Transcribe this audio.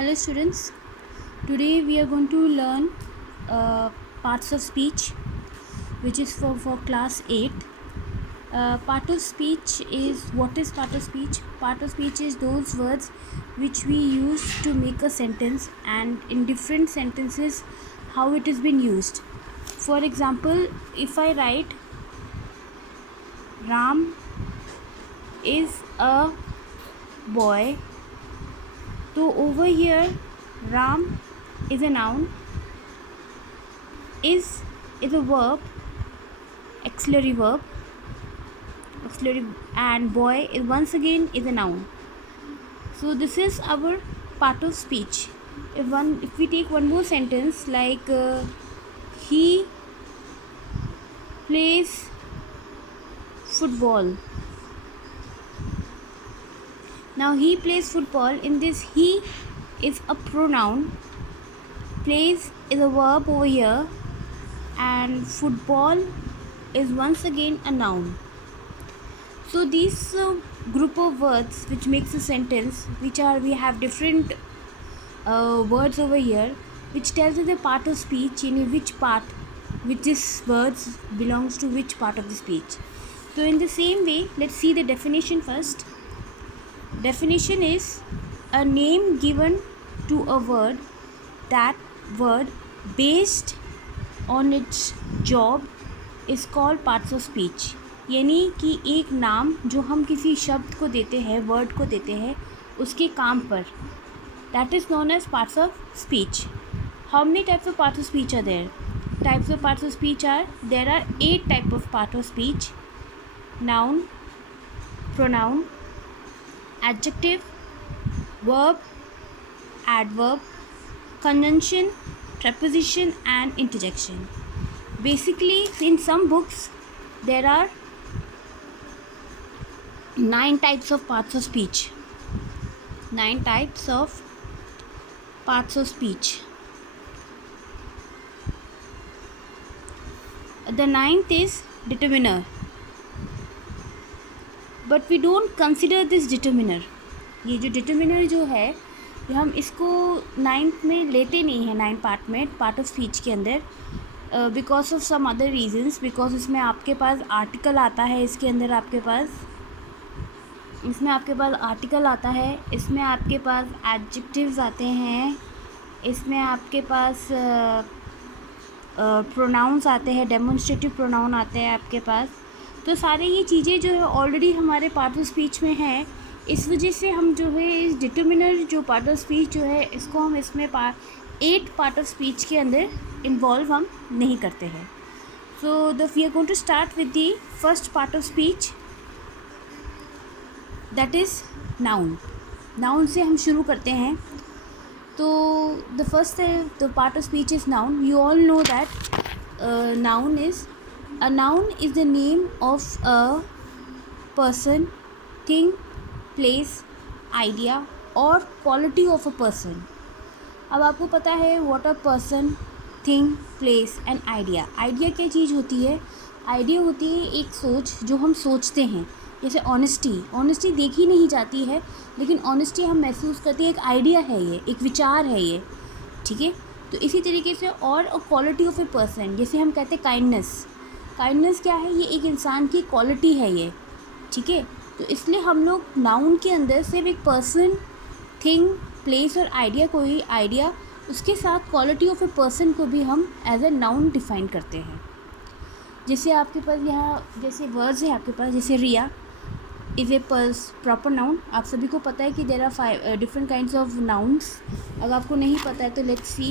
Hello students, today we are going to learn parts of speech which is for class 8. Part of speech is, what is part of speech? Part of speech is those words which we use to make a sentence, and in different sentences how it has been used. For example, if I write Ram is a boy, so over here Ram is a noun, is a verb, auxiliary verb, and boy is once again is a noun. So this is our part of speech. If we take one more sentence like he plays football. Now he plays football. In this, he is a pronoun, plays is a verb over here, and football is once again a noun. So these group of words which makes a sentence, we have different words over here which tells us the part of speech, in which part which this words belongs to which part of the speech. So in the same way, let's see the definition first. Definition is a name given to a word. That word based on its job is called parts of speech. यानी कि एक नाम जो हम किसी शब्द को देते हैं, वर्ड को देते हैं, उसके काम पर, that is known as parts of speech. How many types of parts of speech are there? Types of parts of speech are, there are 8 types of parts of speech: noun, pronoun, adjective, verb, adverb, conjunction, preposition and interjection. Basically, in some books there are 9 types of parts of speech. 9 types of parts of speech. The 9th is determiner. But we don't consider this determiner. ये जो determiner जो है, ये हम इसको 9th में लेते नहीं हैं, 9 पार्ट में, पार्ट ऑफ स्पीच के अंदर, because of some other reasons. Because इसमें आपके पास आर्टिकल आता है, इसके अंदर आपके पास आर्टिकल आता है, इसमें आपके पास एडजेक्टिव्स आते हैं, इसमें आपके पास प्रोनाउंस आते हैं, डेमोन्स्ट्रेटिव प्रोनाउन आते हैं आपके पास. तो सारे ये चीज़ें जो है ऑलरेडी हमारे पार्ट ऑफ स्पीच में हैं. इस वजह से हम जो है इस डिटर्मिनर जो पार्ट ऑफ स्पीच जो है, इसको हम इसमें 8 पार्ट ऑफ स्पीच के अंदर इन्वॉल्व हम नहीं करते हैं. So we are going to start with the first part of speech, that is noun. Noun से हम शुरू करते हैं. तो the first the part of speech is noun. You all know that noun is, a noun is the name of a person, thing, place, idea or quality of a person. अब आपको पता है what a person, thing, place and idea. Idea क्या चीज़ होती है? Idea होती है एक सोच जो हम सोचते हैं. जैसे ऑनेस्टी देखी नहीं जाती है, लेकिन ऑनेस्टी हम महसूस करते हैं. एक आइडिया है ये, एक विचार है ये, ठीक है. तो इसी तरीके से, और क्वालिटी ऑफ ए पर्सन, जैसे हम कहते हैं काइंडनेस क्या है? ये एक इंसान की क्वालिटी है ये, ठीक है. तो इसलिए हम लोग नाउन के अंदर सिर्फ एक पर्सन, थिंग, प्लेस और आइडिया, कोई आइडिया, उसके साथ क्वालिटी ऑफ ए पर्सन को भी हम एज ए नाउन डिफाइन करते हैं. जैसे आपके पास यहाँ जैसे वर्ड्स है आपके पास, जैसे Riya is a proper noun. आप सभी को पता है कि there are 5 different kinds of nouns. अगर आपको नहीं पता है तो लेट्स सी.